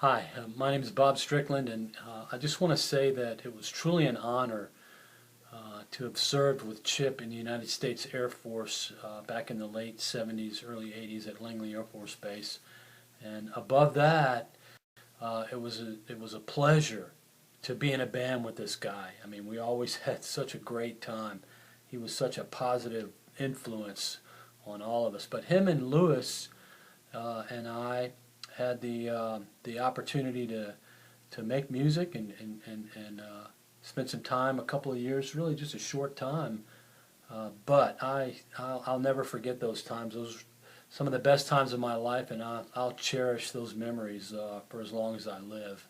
Hi, my name is Bob Strickland, and I just want to say that it was truly an honor to have served with Chip in the United States Air Force back in the late 70s, early 80s at Langley Air Force Base. And above that, it was a pleasure to be in a band with this guy. I mean, we always had such a great time. He was such a positive influence on all of us. But him and Lewis and I had the opportunity to make music and spend some time, a couple of years, really just a short time. But I'll never forget those times. Those were some of the best times of my life, and I'll cherish those memories for as long as I live.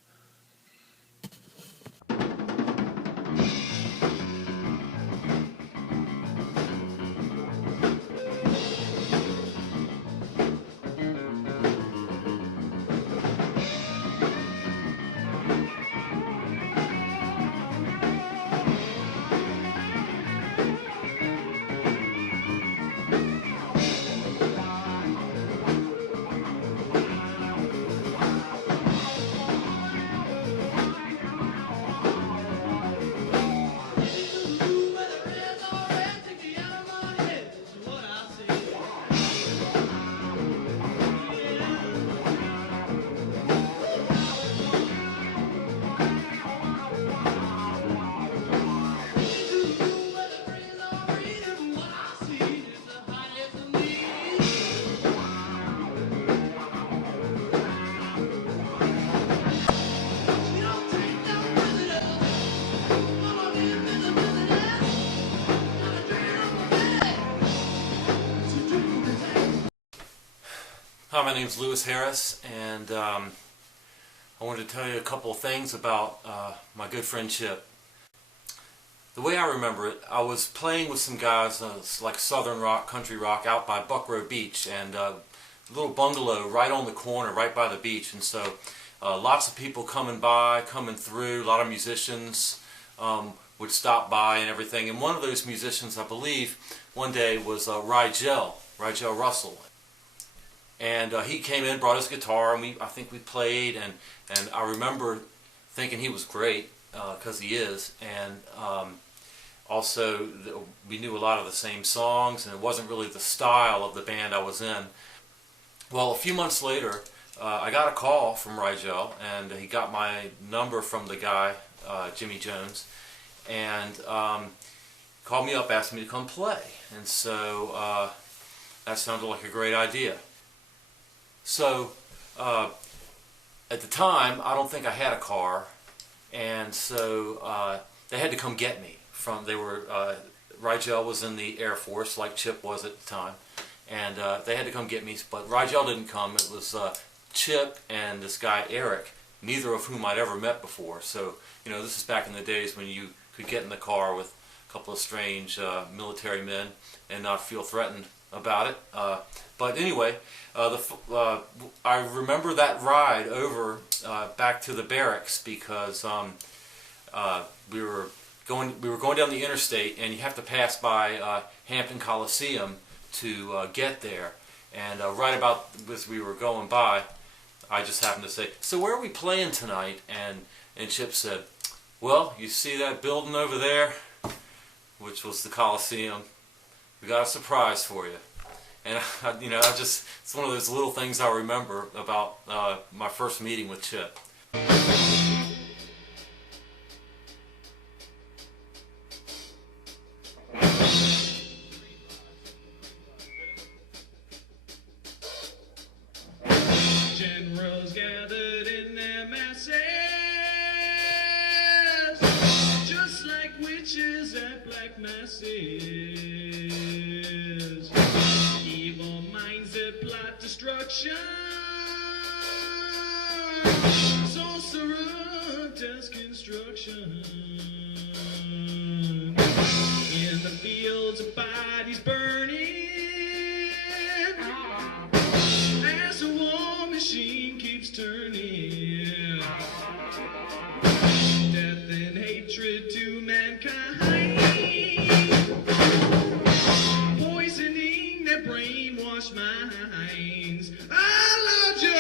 Hi, my name is Lewis Harris, and I wanted to tell you a couple of things about my good friend Chip. The way I remember it, I was playing with some guys, like southern rock, country rock, out by Buckrow Beach, and a little bungalow right on the corner, right by the beach. And so lots of people coming through, a lot of musicians would stop by and everything. And one of those musicians, I believe, one day was Rigel Russell. And he came in, brought his guitar, and I think we played, and I remember thinking he was great, because he is, and also we knew a lot of the same songs, and it wasn't really the style of the band I was in. Well, a few months later, I got a call from Rigel, and he got my number from the guy, Jimmy Jones, and called me up, asked me to come play, and so that sounded like a great idea. So, at the time, I don't think I had a car, and so they had to come get me. Rigel was in the Air Force, like Chip was at the time, and they had to come get me, but Rigel didn't come. It was Chip and this guy Eric, neither of whom I'd ever met before. So, you know, this is back in the days when you could get in the car with a couple of strange military men and not feel threatened about it. But anyway, I remember that ride over back to the barracks because we were going down the interstate, and you have to pass by Hampton Coliseum to get there. And right about as we were going by, I just happened to say, "So where are we playing tonight?" And Chip said, "Well, you see that building over there?" Which was the Coliseum. "We got a surprise for you." And you know, it's one of those little things I remember about my first meeting with Chip. Generals gathered in their masses, just like witches at black masses. Evil minds that plot destruction, sorcerer does construction. In the fields of bodies burning, as a war machine keeps turning. Death and hatred to mankind, poisoning their brainwashed minds. I love you.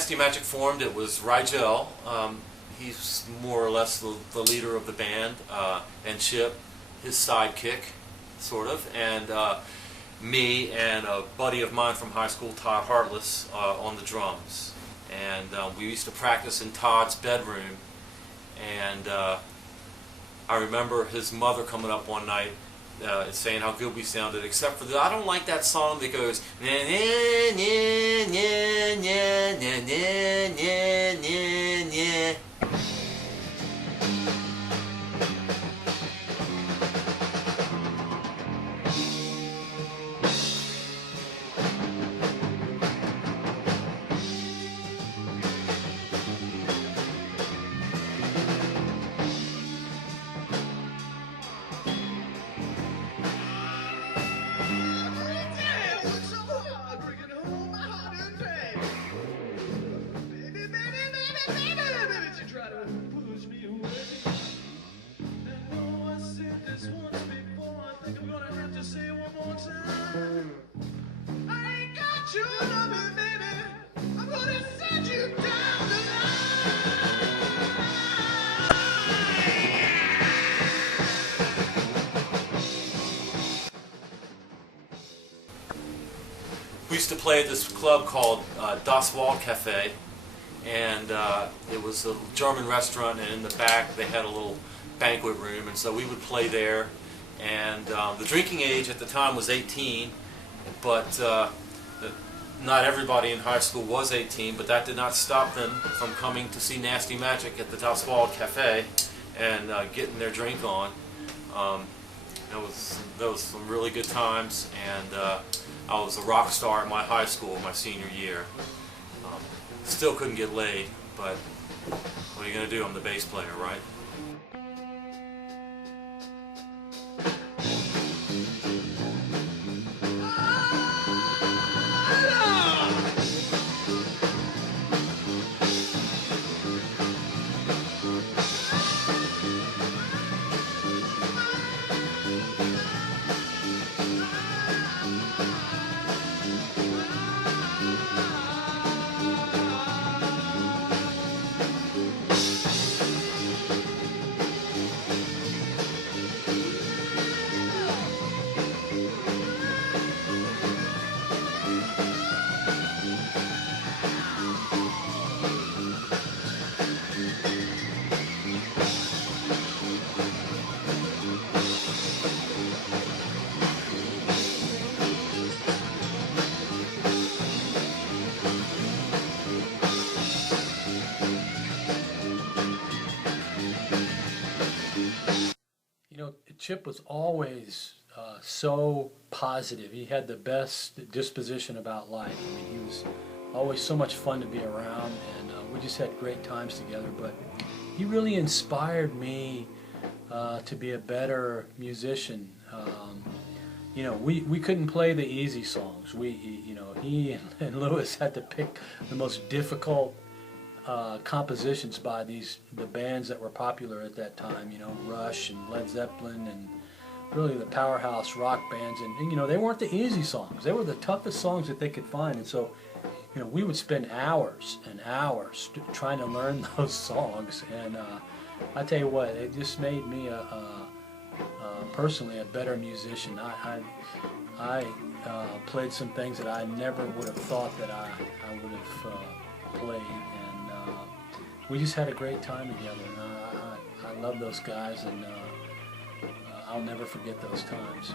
Nasty Magic formed, it was Rigel. He's more or less the leader of the band, and Chip, his sidekick, sort of, and me and a buddy of mine from high school, Todd Hartless, on the drums. And we used to practice in Todd's bedroom, and I remember his mother coming up one night and saying how good we sounded, except for I don't like that song that goes na na na na na na na na na. We used to play at this club called Das Wald Cafe, and it was a German restaurant, and in the back they had a little banquet room, and so we would play there. And the drinking age at the time was 18, but not everybody in high school was 18, but that did not stop them from coming to see Nasty Magic at the Das Wald Cafe and getting their drink on. That was some really good times, and I was a rock star at my high school my senior year. Still couldn't get laid, but what are you going to do? I'm the bass player, right? Chip was always so positive. He had the best disposition about life. I mean, he was always so much fun to be around, and we just had great times together. But he really inspired me to be a better musician. We couldn't play the easy songs. He and Lewis had to pick the most difficult compositions by the bands that were popular at that time, Rush and Led Zeppelin and really the powerhouse rock bands, and they weren't the easy songs. They were the toughest songs that they could find, and so we would spend hours and hours trying to learn those songs, and I tell you what, it just made me personally a better musician. I played some things that I never would have thought that I would have played. We just had a great time together, and I love those guys, and I'll never forget those times.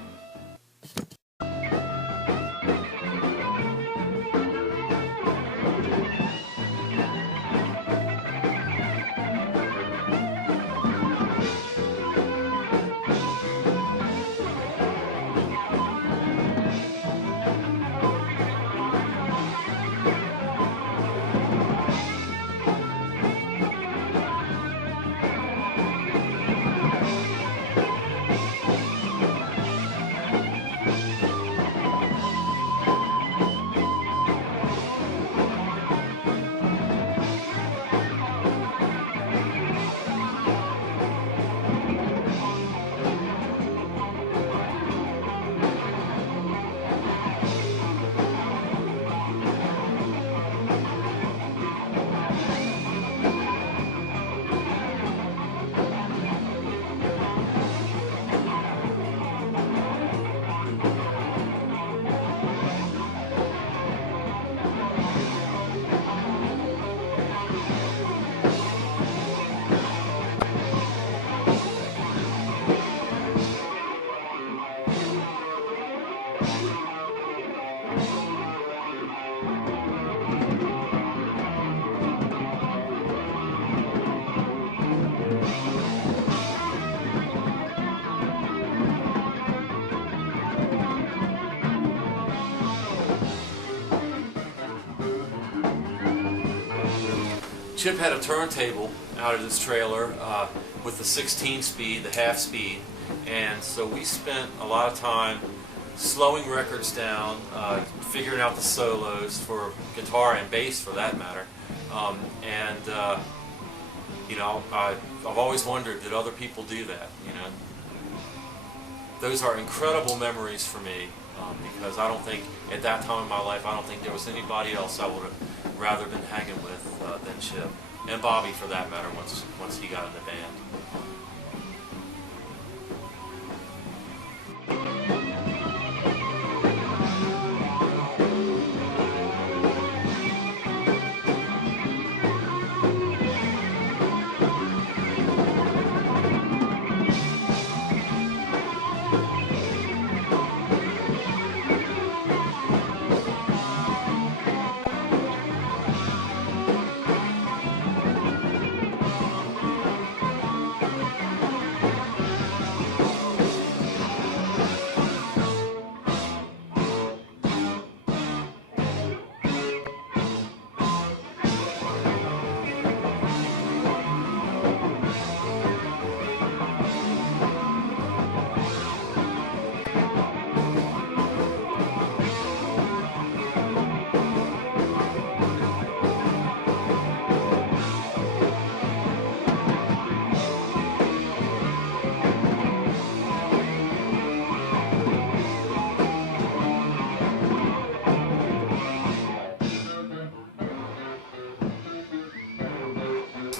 Chip had a turntable out of his trailer with the 16 speed, the half speed, and so we spent a lot of time slowing records down, figuring out the solos for guitar and bass for that matter. You know, I've always wondered, did other people do that? You know, those are incredible memories for me because I don't think at that time in my life, I don't think there was anybody else I would have rather been hanging with than Chip, and Bobby for that matter once he got in the band.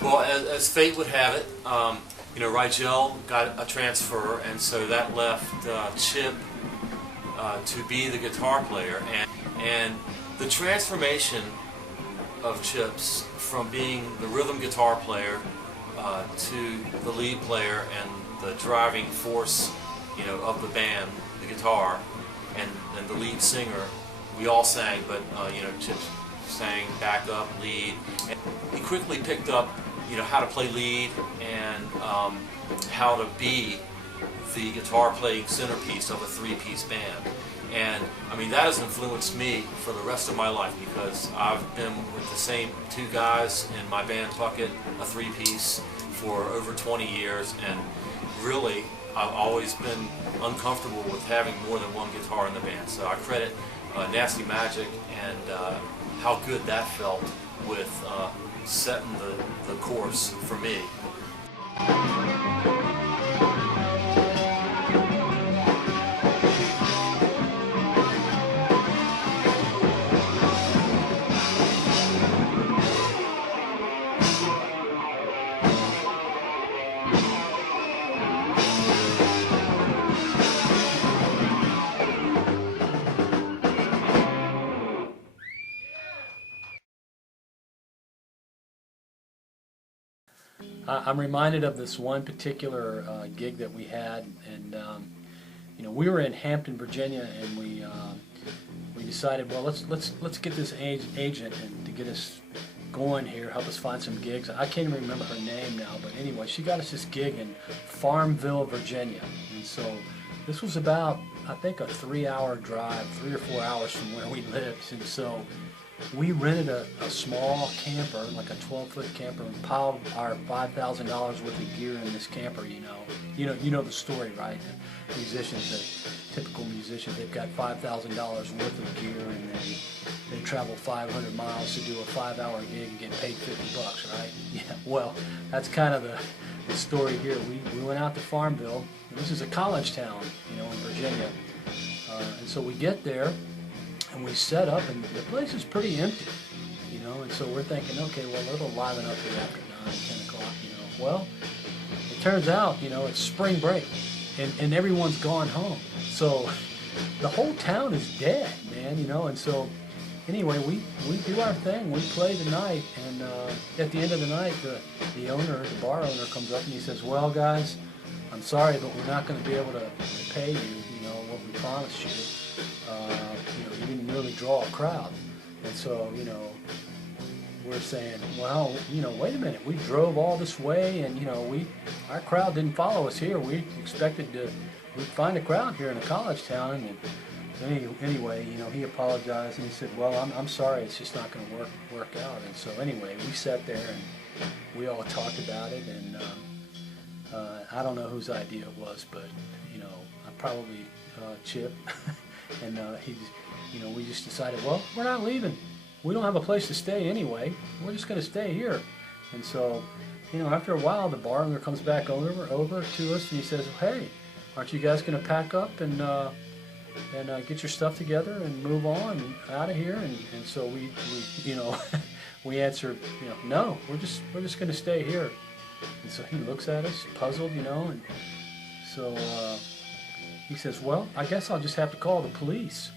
Well, as fate would have it, you know, Rigel got a transfer, and so that left Chip to be the guitar player. And the transformation of Chip's from being the rhythm guitar player to the lead player and the driving force, you know, of the band, the guitar, and the lead singer. We all sang, but you know, Chip sang backup, lead, and he quickly picked up, you know, how to play lead and how to be the guitar playing centerpiece of a three-piece band. And I mean, that has influenced me for the rest of my life because I've been with the same two guys in my band Bucket, a three-piece, for over 20 years, and really I've always been uncomfortable with having more than one guitar in the band. So I credit Nasty Magic and how good that felt with setting the course for me. I'm reminded of this one particular gig that we had, and you know, we were in Hampton, Virginia, and we decided, well, let's get this agent and to get us going here, help us find some gigs. I can't even remember her name now, but anyway, she got us this gig in Farmville, Virginia, and so this was about, I think, a 3-hour drive, 3 or 4 hours from where we lived, and so we rented a small camper, like a 12-foot camper, and piled our $5,000 worth of gear in this camper. You know the story, right? The musicians, the typical musicians, they've got $5,000 worth of gear, and they travel 500 miles to do a 5-hour gig and get paid $50, right? Yeah. Well, that's kind of the story here. We went out to Farmville. And this is a college town, you know, in Virginia, and so we get there. And we set up, and the place is pretty empty, you know, and so we're thinking, okay, well, it'll liven up here after 9, 10 o'clock, you know. Well, it turns out, you know, it's spring break, and everyone's gone home. So the whole town is dead, man, you know, and so anyway, we do our thing. We play the night, and at the end of the night, the owner, the bar owner, comes up and he says, well, guys, I'm sorry, but we're not going to be able to pay you, you know, what we promised you. You know, you didn't really draw a crowd. And so, you know, we're saying, well, you know, wait a minute, we drove all this way, and, you know, our crowd didn't follow us here. We expected we'd find a crowd here in a college town, and So anyway, you know, he apologized and he said, "Well, I'm sorry, it's just not going to work out." And so anyway, we sat there and we all talked about it, and I don't know whose idea it was, but you know, probably Chip, and you know, we just decided, well, we're not leaving. We don't have a place to stay anyway. We're just going to stay here. And so, you know, after a while, the bar owner comes back over to us and he says, "Hey, aren't you guys going to pack up and get your stuff together and move on out of here?" And so we you know, we answered, you know, "No, we're just going to stay here." And so he looks at us, puzzled, you know, and so he says, "Well, I guess I'll just have to call the police."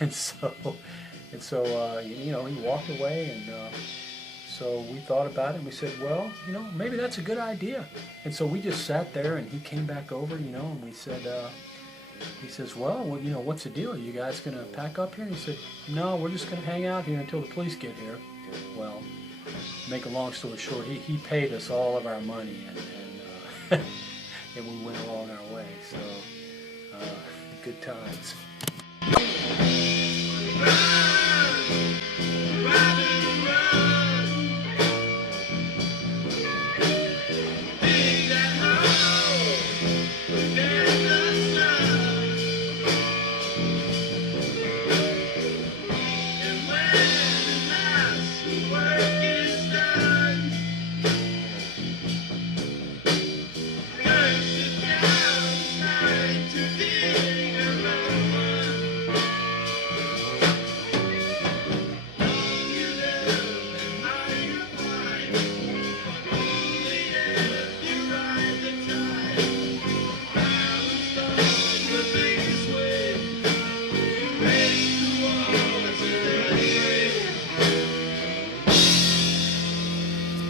And so you know, he walked away, and so we thought about it and we said, well, you know, maybe that's a good idea. And so we just sat there and he came back over, you know, and we said, he says, well, you know, what's the deal? Are you guys going to pack up here? And he said, no, we're just going to hang out here until the police get here. Well, make a long story short, he paid us all of our money, and and we went along our way. So good times.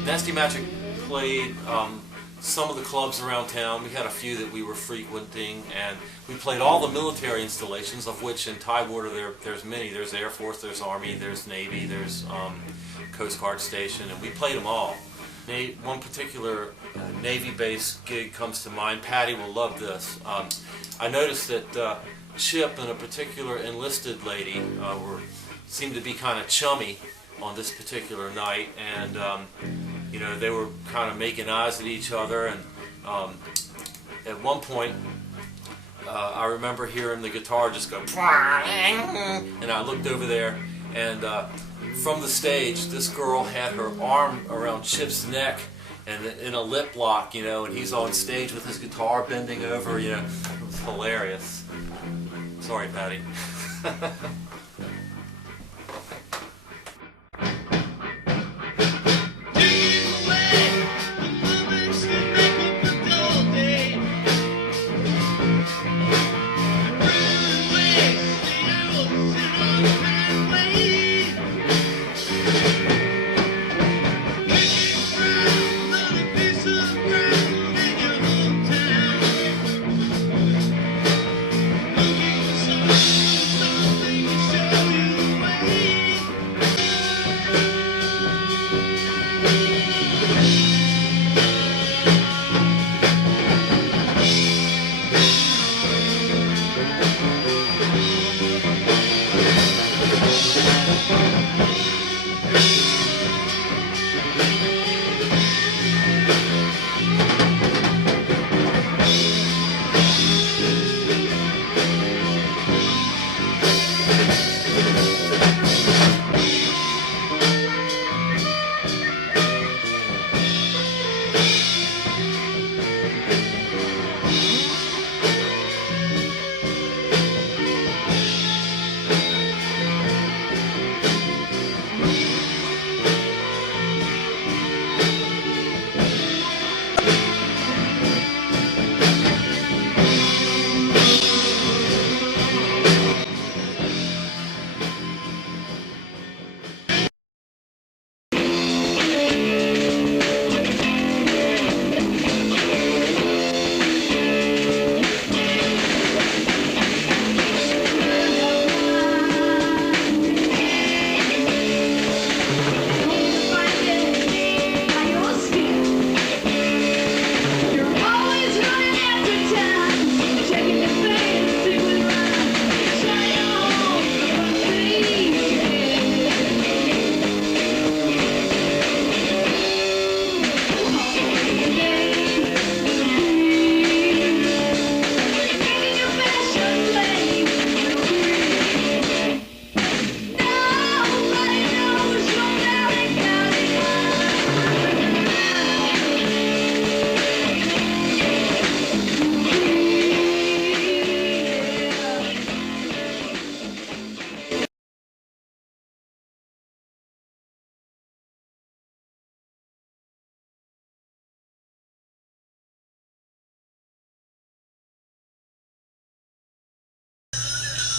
Nasty Magic played some of the clubs around town. We had a few that we were frequenting, and we played all the military installations, of which in Tidewater there's many. There's Air Force, there's Army, there's Navy, there's Coast Guard Station, and we played them all. One particular Navy-based gig comes to mind. Patty will love this. I noticed that Chip and a particular enlisted lady seemed to be kind of chummy on this particular night, and you know, they were kind of making eyes at each other, and at one point I remember hearing the guitar just go, and I looked over there, and from the stage this girl had her arm around Chip's neck and in a lip lock, you know, and he's on stage with his guitar bending over, you know. It was hilarious. Sorry, Patty.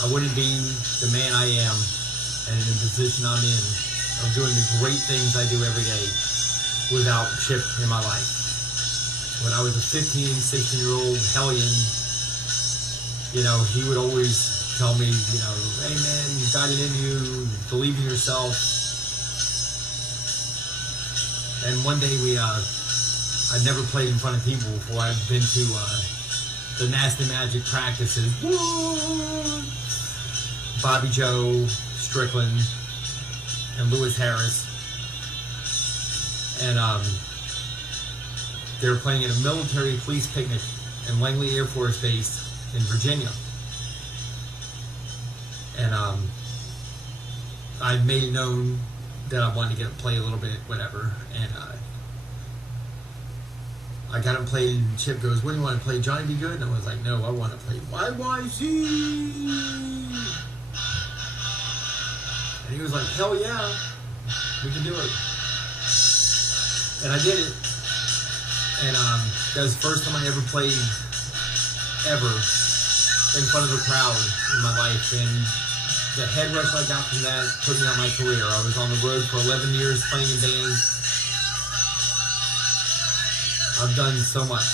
I wouldn't be the man I am and in the position I'm in of doing the great things I do every day without Chip in my life. When I was a 15, 16-year-old hellion, you know, he would always tell me, you know, hey man, you got it in you, believe in yourself. And one day I'd never played in front of people before. I'd been to the Nasty Magic practices. Woo! Bobby Joe, Strickland, and Lewis Harris. And they were playing at a military police picnic in Langley Air Force Base in Virginia. And I made it known that I wanted to get to play a little bit, whatever. And I got him played, and Chip goes, what do you want to play, Johnny Be Good? And I was like, no, I want to play YYZ. And he was like, hell yeah, we can do it. And I did it. And that was the first time I ever played, ever, in front of a crowd in my life. And the head rush I got from that put me on my career. I was on the road for 11 years playing in bands. I've done so much.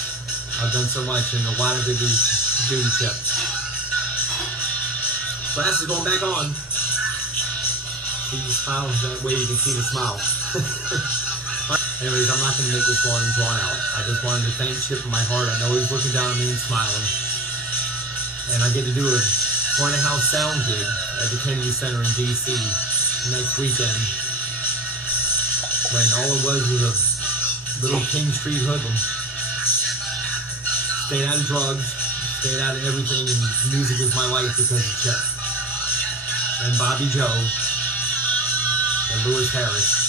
And a lot of it is due to Chip. Glasses going back on. See the smile, that way you can see the smile. Anyways, I'm not going to make this long and drawn out. I just wanted to thank Chip in my heart. I know he's looking down at me and smiling. And I get to do a front of house sound gig at the Kennedy Center in D.C. next weekend. When all it was a little King Street hoodlum. Stayed out of drugs, stayed out of everything, and music was my life because of Chip. And Bobby Joe, and Lewis Harris.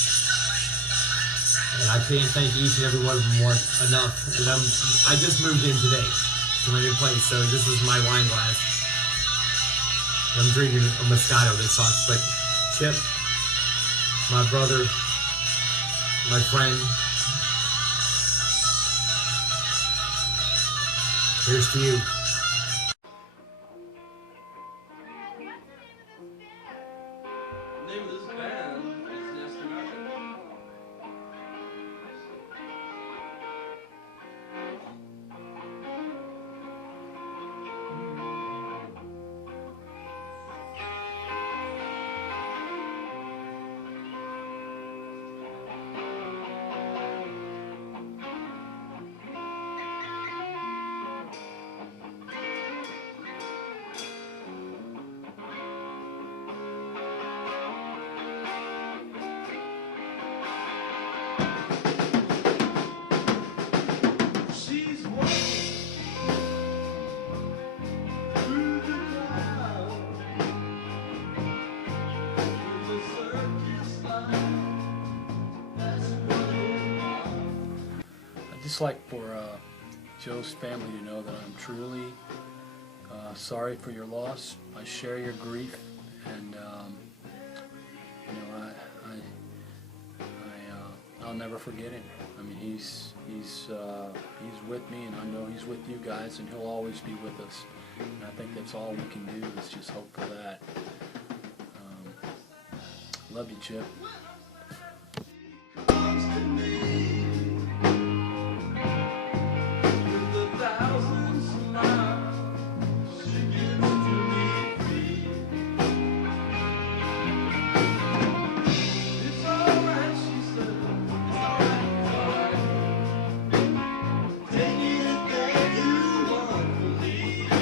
And I can't thank each and every one of them enough. And I just moved in today to my new place, so this is my wine glass. I'm drinking a Moscato that sucks, but Chip, my brother, my friend, here's to you. The name of this band is Nasty Magic. She's walking through the crowd with a circus line. That's what it's about. I'd just like for Joe's family to know that I'm truly sorry for your loss. I share your grief, and you know, I'll never forget him. I mean, he's with me, and I know he's with you guys, and he'll always be with us. And I think that's all we can do is just hope for that. Love you, Chip. Comes to me with 1,000 smiles. She gives to me free. It's alright, she said. It's alright. Take it there you want to leave.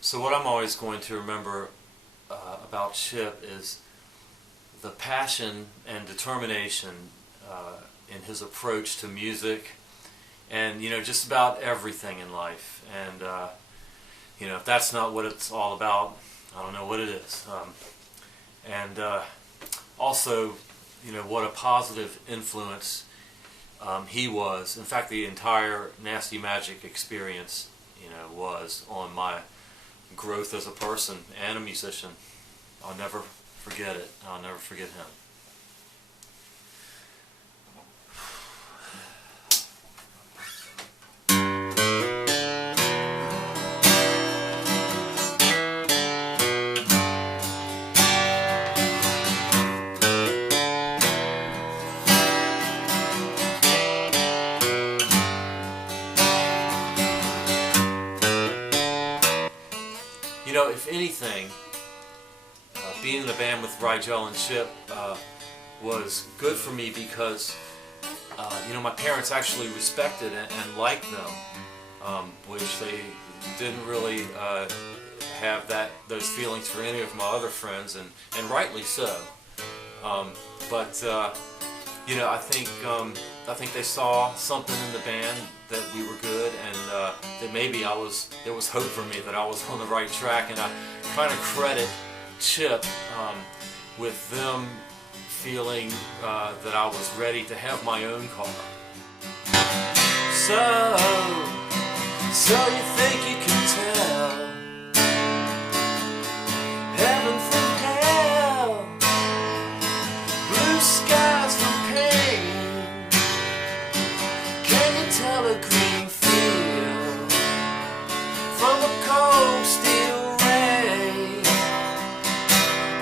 So what I'm always going to remember about Chip is the passion and determination in his approach to music, and you know, just about everything in life. And You know, if that's not what it's all about, I don't know what it is. And also, you know, what a positive influence he was. In fact, the entire Nasty Magic experience, you know, was on my growth as a person and a musician. I'll never forget it. I'll never forget him. You know, if anything, being in a band with Rigel and Chip was good for me because, you know, my parents actually respected and liked them, which they didn't really have those feelings for any of my other friends, and rightly so. But you know, I think they saw something in the band that we were good, and that maybe there was hope for me that I was on the right track, and I kind of credit Chip with them feeling that I was ready to have my own car. So you think you can tell heaven from hell, blue skies from pain? Can you tell a green field from a cold steel ray,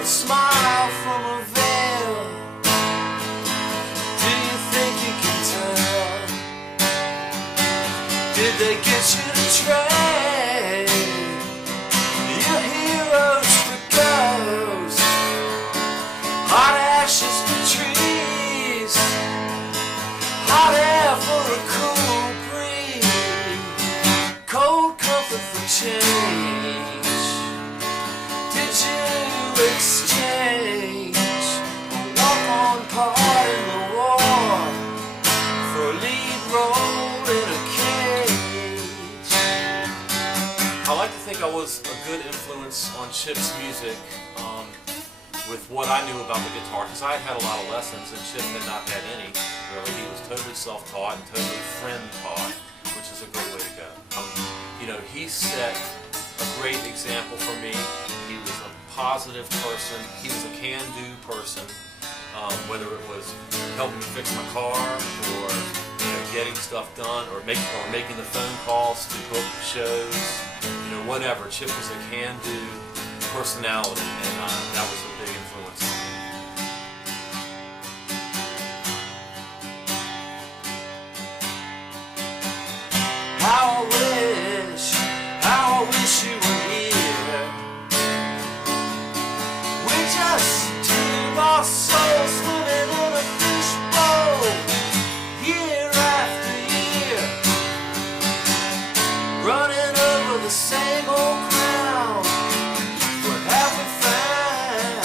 a smile from a veil? Do you think you can tell? Did they get you to trade your heroes for ghosts, hot ashes for trees, hot air for a cool breeze, cold comfort for change? Did you exchange a walk-on part in the war for a lead role in a cage? I like to think I was a good influence on Chip's music with what I knew about the guitar, because I had a lot of lessons and Chip had not had any, really. He was totally self-taught and totally friend-taught, which is a great way to go. You know, he set a great example for me. He was a positive person. He was a can-do person, whether it was helping me fix my car, or you know, getting stuff done, or making the phone calls to book shows, you know, whatever. Chip was a can-do personality, and that was a big influence on me. How I wish you were here. We're just two lost souls swimming in a fishbowl, year after year, running over the same old ground. What have we found?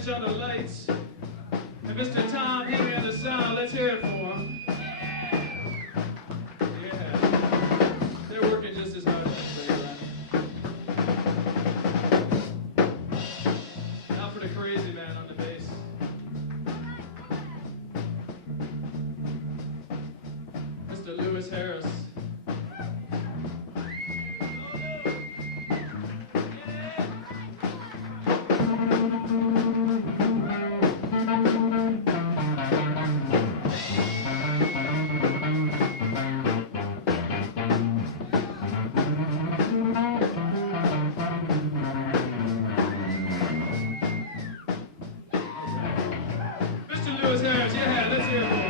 switch on the lights. And Mr. Tom Henry on the sound, let's hear it for him. Yeah. They're working just as hard as anybody around. Now for the crazy man on the bass. Mr. Lewis Harris. Mr. Lewis Harris, yeah, let's hear it for him.